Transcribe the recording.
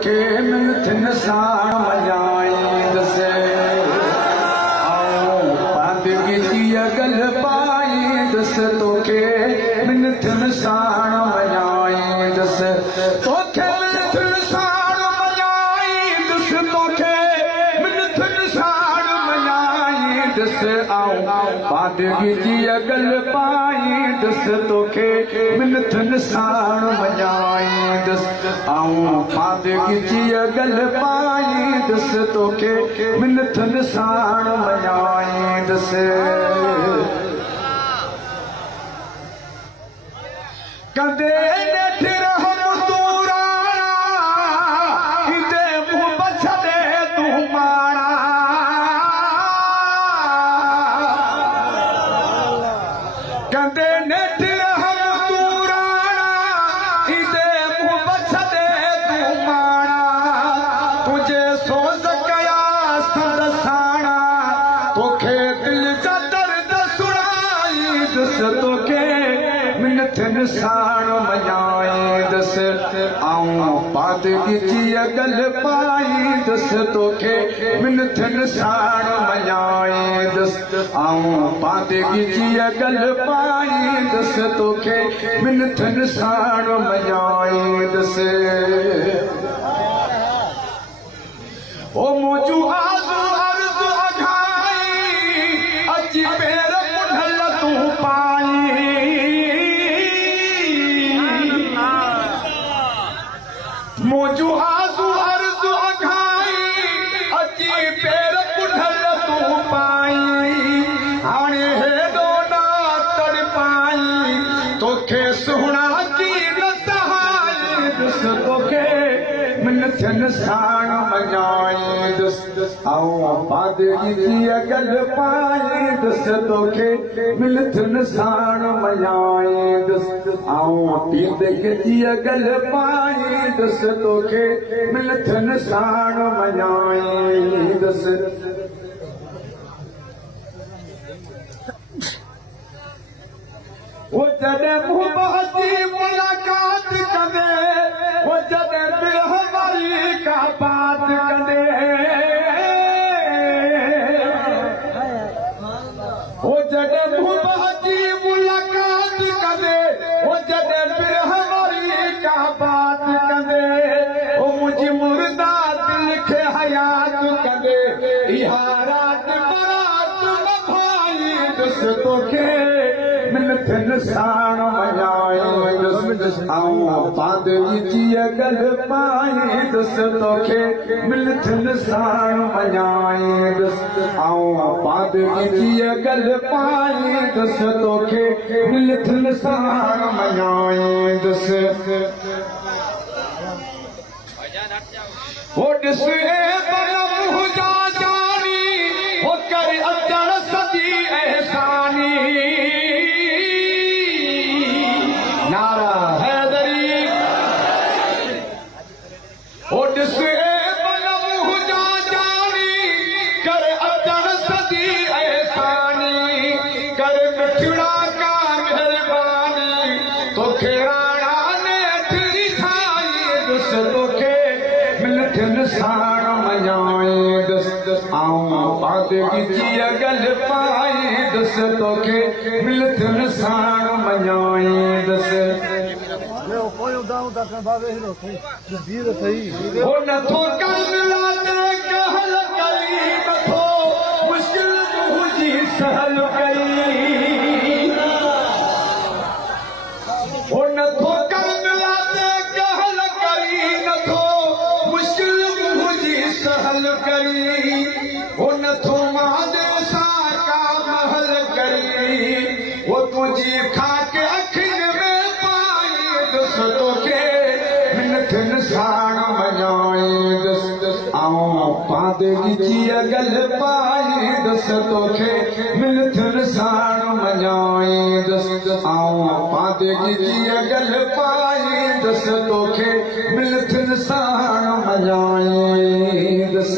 तोखे मिलथिन साण मञाई दसे आऊं पांदगी जी अगल पाई दस तोखे मिलथिन साण मञाई दस तोखे मिलथिन साण मञाई दस तोखे मिलथिन साण मञाई दस आऊं पांदगी जी अगल पाई दस तोखे मिलथिन साण मञाई दस आऊं पांदगी जी अगल पाई दस तोखे मिलथिन साण मञाई दस कंदे नेठ रहम तूं राणा इंदे मुंह बछड़े तूं माणा कंदे नेठ रहम तूं राणा इंदे मुंह बछड़े तूं माणा तुझे सोज़ कया संदसाणा तोखे दिल जा दर्द सुणाई दस तोखे मिलथिन साण मञाई दस आऊं पांदगी जी अगल पाई दस तोखे मिलथिन साण मञाई दस आऊं पांदगी जी अगल पाई दस तोखे मिलथिन साण मञाई दस ओ मुंहिंजूं आरज़ू अर्ज़ अघाई अची पेर पुढल तूं पाई मुंहिंजूं आरज़ू अर्ज़ अघाई अची पेर पुढल तूं पाई हाणे हेॾो न पाई तोखे सुहिणा की न सहाई दस तोखे मिलथिन साण मञाई दस आऊं पांदगी जी अगल पाई दस तोखे मिलथिन साण मञाई दस आऊं पांदगी जी अगल पाई दस तोखे मिलथिन साण मञाई दस वो जॾहिं मुहबत जी मुलाक़ात कंदे वो जॾहिं बेहवारी का बात कंदे वो जॾहिं मुहबत जी मुलाक़ात कंदे वो जॾहिं बेहवारी का बात कंदे वो मुंहिंजी मुर्दा दिल खे हयात कंदे इहा रात बरात मभाई दस तोखे मिलथिन साण मञाई दस आऊं पांदगी जी अगल पाई दस तोखे मिलथिन साण मञाई दस आऊं पांदगी जी अगल पाई दस तोखे मिलथिन साण मञाई दस वो ॾिस बलम हुजा जानी हो कर अचण सदी एहसानी नारा हैदरी ओ ॾिस बलम हुजा जानी कर अचण सदी एहसानी कर मिठड़ा का मेहरबानी तोखे राणा ने तेरी ठाई दस तोखे मिलथिन साण मञाई दस आऊं पांदगी जी अगल पाई दस तोखे मिलथिन साण मञाई दस वो नथो कहल कई नथो मुश्किल मुंहिंजी सहल कई वो नथो कहल कई नथो मुश्किल मुंहिंजी सहल कई वो नथो मादे सां का महल कई वो तुंहिंजी खाक अखियुनि में पाई दस तोखे मिलथिन साण मञाई दस आऊं पांदगी जी अगल पाई दस तोखे मिलथिन साण मञाई दस आऊं पांदगी जी अगल पाई दस तोखे मिलथिन साण मञाई दस